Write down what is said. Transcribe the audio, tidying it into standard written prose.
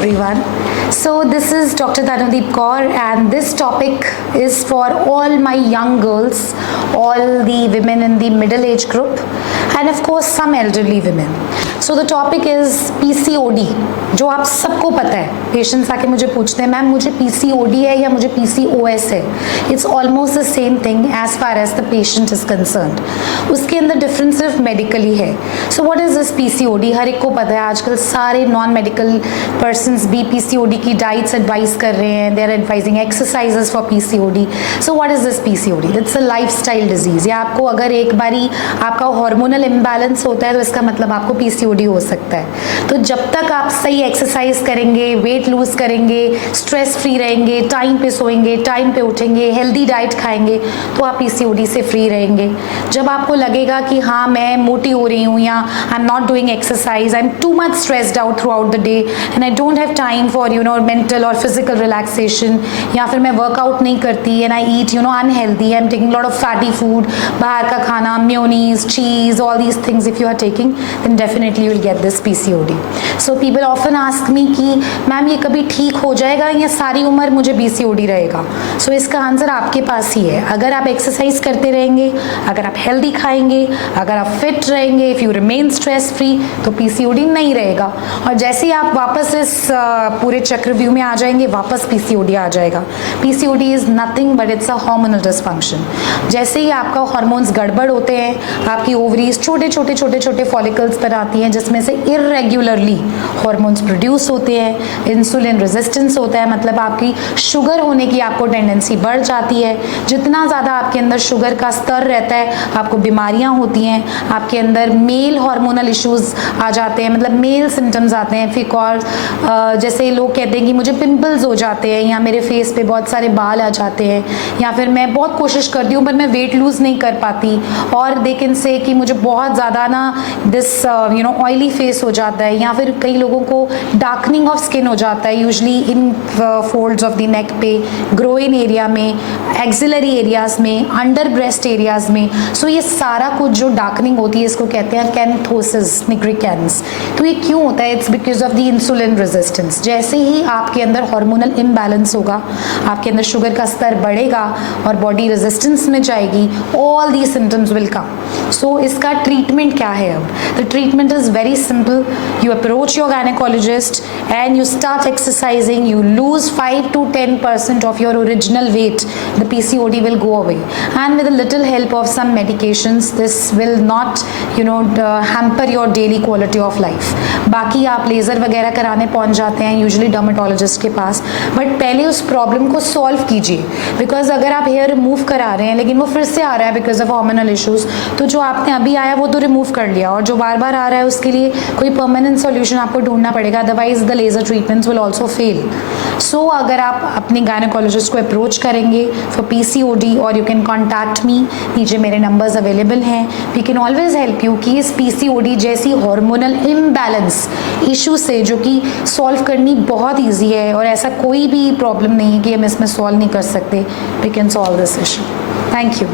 everyone. So this is Dr. Tanudeep Kaur and this topic is for all my young girls, all the women in the middle age group and of course some elderly women. So the topic is PCOD, जो आप सबको पता है. Patients आके मुझे पूछते हैं ma'am मुझे PCOD है या मुझे PCOS है. It's almost the same thing as far as the patient is concerned. उसके अंदर डिफरेंस सिर्फ मेडिकली है. So what is this PCOD? हर एक को पता है. आजकल सारे नॉन मेडिकल पर्सन्स भी PCOD की डाइट्स एडवाइस कर रहे हैं. They are advising exercises for PCOD. So what is this PCOD? It's a lifestyle disease. या आपको अगर एक बारी आपका हार्मोनल इम्बैलेंस होता है तो इसका मतलब आपको PCOD हो सकता है. तो जब तक आप सही एक्सरसाइज करेंगे, वेट लूज करेंगे, स्ट्रेस फ्री रहेंगे, टाइम पे सोएंगे, टाइम पे उठेंगे, हेल्दी डाइट खाएंगे तो आप PCOD से फ्री रहेंगे. जब आपको लगेगा कि हाँ मैं मोटी हो रही हूँ या I am not doing exercise, I am too much stressed out throughout the day and I don't have time for mental और फिजिकल रिलैक्सेशन, या फिर मैं वर्कआउट नहीं करती and I eat unhealthy, I am taking lot of fatty food, बाहर का खाना, mayonnaise, cheese, all these things if you are taking, then definitely you will get this PCOD. So people often ask मी कि ma'am ये कभी ठीक हो जाएगा या सारी उम्र मुझे PCOD रहेगा. सो इसका आंसर आपके पास ही है. अगर आप एक्सरसाइज करते रहेंगे, अगर आप हेल्दी खाएंगे, अगर आप फिट रहेंगे, if you remain stress free, तो PCOD नहीं रहेगा. और जैसे ही आप वापस इस पूरे चक्रव्यूह में आ जाएंगे, वापस PCOD आ जाएगा. PCOD is nothing but it's a hormonal dysfunction. जैसे ही आपका हार्मोन्स गड़बड़ होते हैं, आपकी ओवरीज छोटे छोटे छोटे छोटे फॉलिकल्स बनाती हैं जिसमें से इरेगुलरली हार्मोन्स प्रोड्यूस होते हैं. इंसुलिन रेजिस्टेंस होता है, मतलब आपकी शुगर होने की आपको टेंडेंसी बढ़ जाती है. जितना ज़्यादा आपके अंदर शुगर का स्तर रहता है आपको बीमारियां होती हैं. आपके अंदर मेल हार्मोनल इश्यूज आ जाते हैं, मतलब मेल सिम्टम्स आते हैं. फिर और जैसे लोग कहते हैं कि मुझे पिंपल्स हो जाते हैं या मेरे फेस पे बहुत सारे बाल आ जाते हैं, या फिर मैं बहुत कोशिश करती हूँ पर मैं वेट लूज नहीं कर पाती, और दे कैन से कि मुझे बहुत ज़्यादा ना दिस ऑयली फेस हो जाता है, या फिर कई लोगों को डार्कनिंग ऑफ स्किन हो जाता है, usually in folds of the neck पे, ग्रोइन एरिया में, एक्सिलरी एरियाज में, अंडर ब्रेस्ट एरियाज में. सो ये सारा कुछ जो डार्कनिंग होती है इसको कहते हैं कैंथोसिस निग्रिकेंस. तो ये क्यों होता है? It's because of the insulin resistance. जैसे ही आपके अंदर हार्मोनल इम्बैलेंस होगा, आपके अंदर शुगर का स्तर बढ़ेगा और बॉडी रेजिस्टेंस में जाएगी, all the symptoms will come. So इसका ट्रीटमेंट क्या है? अब the treatment is very simple. You approach your gynecologist and you start exercising, you lose 5 to 10% of your original weight, the PCOD will go away, and with a little help of some medications this will not hamper your daily quality of life. बाकी आप laser वगैरह कराने पहुंच जाते हैं usually dermatologist के पास, but पहले उस प्रॉब्लम को सॉल्व कीजिए. बिकॉज अगर आप हेयर रिमूव करा रहे हैं लेकिन वो फिर से आ रहा है बिकॉज ऑफ हार्मोनल इश्यूज, तो जो आपने अभी आया वो तो रिमूव कर लिया, और जो बार बार आ रहा है उसके लिए कोई परमानेंट सॉल्यूशन आपको ढूंढना पड़ेगा, otherwise the laser treatments will also fail. So अगर आप अपने गायनेकोलॉजिस्ट को अप्रोच करेंगे फॉर PCOD, और यू कैन कॉन्टैक्ट मी, नीचे मेरे नंबर्स अवेलेबल हैं. We can always help you कि इस PCOD जैसी हार्मोनल इम्बैलेंस इशू से, जो कि सॉल्व करनी बहुत ईजी है और ऐसा कोई भी प्रॉब्लम नहीं है कि हम इसमें सॉल्व नहीं कर सकते, we can solve this issue. Thank you.